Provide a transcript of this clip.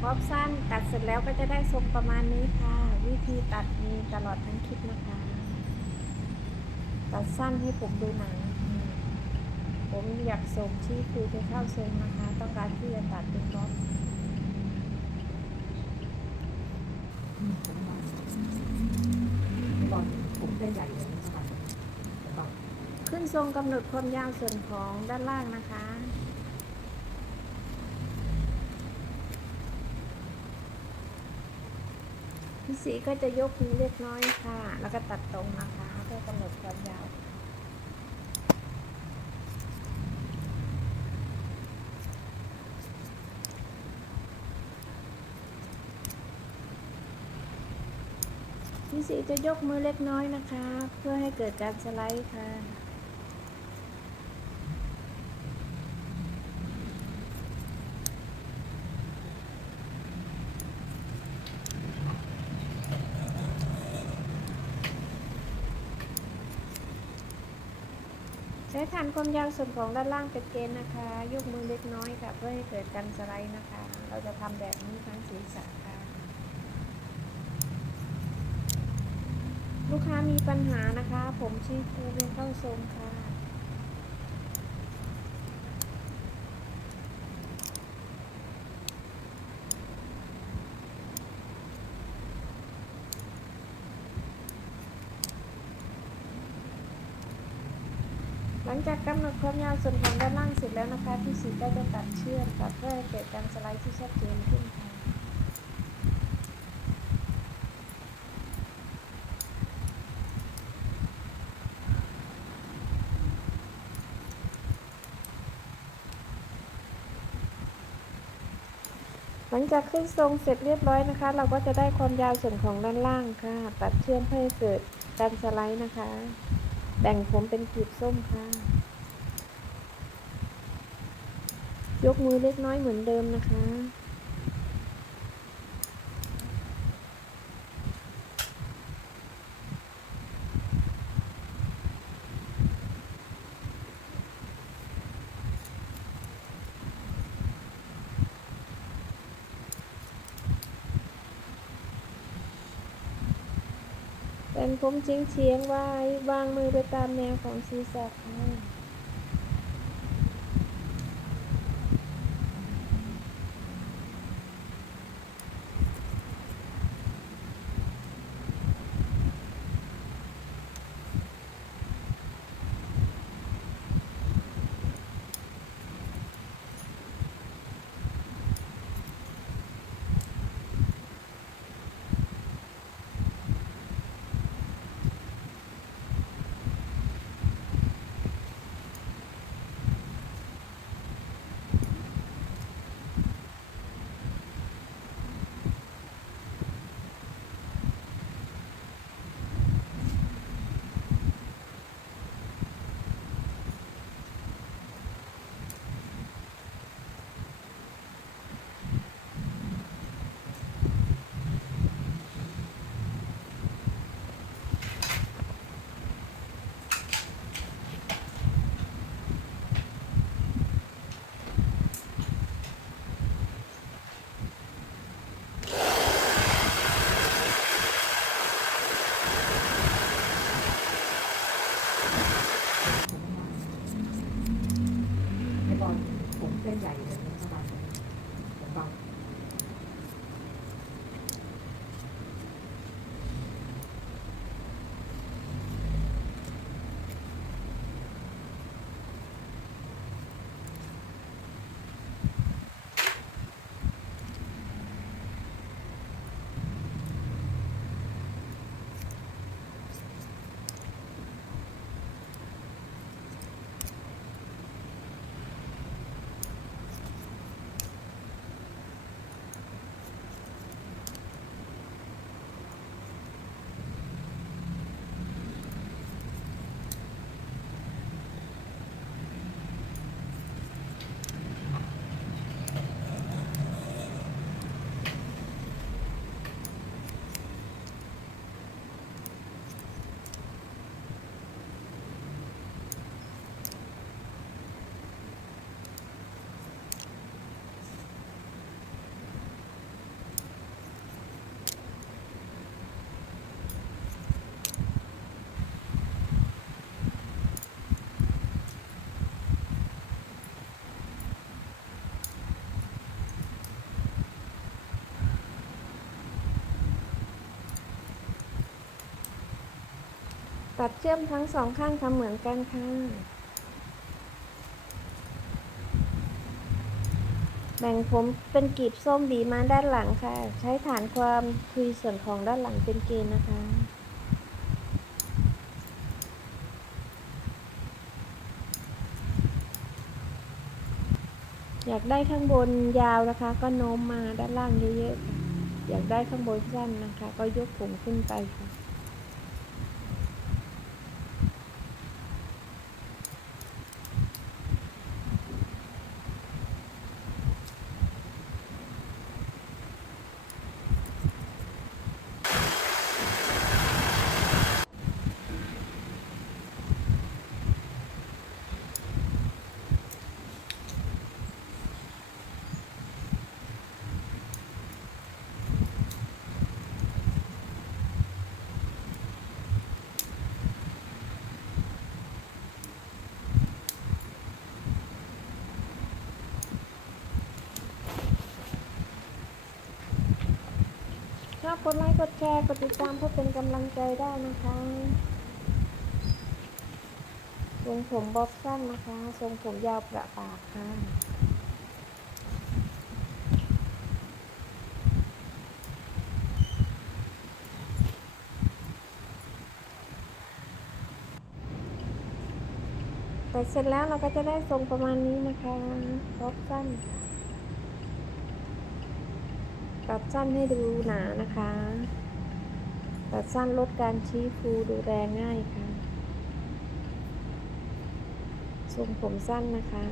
พร้อมสั้นตัดเสร็จแล้วก็จะได้ทรงประมาณนี้ค่ะ วิธีตัดมีตลอดทั้งคลิปนะคะ ตัดสั้นให้ผมดูหนัง ผมอยากส่งที่คือไปเข้าทรงนะคะ ต้องการที่จะตัดเป็นบล็อกตอนผมเส้นใหญ่เลยนะครับตอนขึ้นทรงกำหนดความยาวส่วนของด้านล่างนะคะ พี่สีก็จะยกมือเล็กน้อยค่ะ แล้วก็ตัดตรงนะคะ เพื่อกำหนดความยาวพี่สีจะยกมือเล็กน้อยนะคะ เพื่อให้เกิดการสไลด์ค่ะ ใช้ฐานความยาวส่วนของด้านล่างเป็นเกณฑ์นะคะยกมือเล็กน้อยค่ะ เพื่อให้เกิดการสไลด์นะคะ เราจะทำแบบนี้ทั้งศีรษะค่ะ ลูกค้ามีปัญหานะคะ ผมชี้ครูเป็นเข้าทรงค่ะ หลังจากกำหนดความยาวส่วนของด้านล่างเสร็จแล้วนะคะ พี่สีก็จะตัดเชื่อกค่ะเพื่อให้เกิดการสไลด์ที่ชัดเจนขึ้นค่ะหลังจากขึ้นทรงเสร็จเรียบร้อยนะคะ เราก็จะได้ความยาวส่วนของด้านล่างค่ะ ตัดเชื่อมเพื่อเกิดการสไลด์นะคะ แบ่งผมเป็นกลีบส้มค่ะ ยกมือเล็กน้อยเหมือนเดิมนะคะ เป็นผมเฉียงเฉียงๆไว้วางมือไปตามแนวของศีรษะ Yang jadi. ตัดเชื่อมทั้งสองข้างทำเหมือนกันค่ะ แบ่งผมเป็นกีบส้มบีมาด้านหลังค่ะ ใช้ฐานความคุยส่วนของด้านหลังเป็นเกณฑ์นะคะอยากได้ข้างบนยาวนะคะ ก็โน้มมาด้านล่างเยอะๆค่ะ อยากได้ข้างบนสั้นนะคะ ก็ยกผมขึ้นไปค่ะ กดไลค์ กดแชร์ กดติดตามเพื่อเป็นกำลังใจได้นะคะทรงผมบ๊อบสั้นนะคะ ทรงผมยาวประปากค่ะ แต่เสร็จแล้วเราก็จะได้ทรงประมาณนี้นะคะบ๊อบสั้นค่ะ ตัดสั้นให้ดูหนานะคะ ตัดสั้นลดการชี้ฟูดูแลง่ายค่ะทรงผมสั้นนะคะ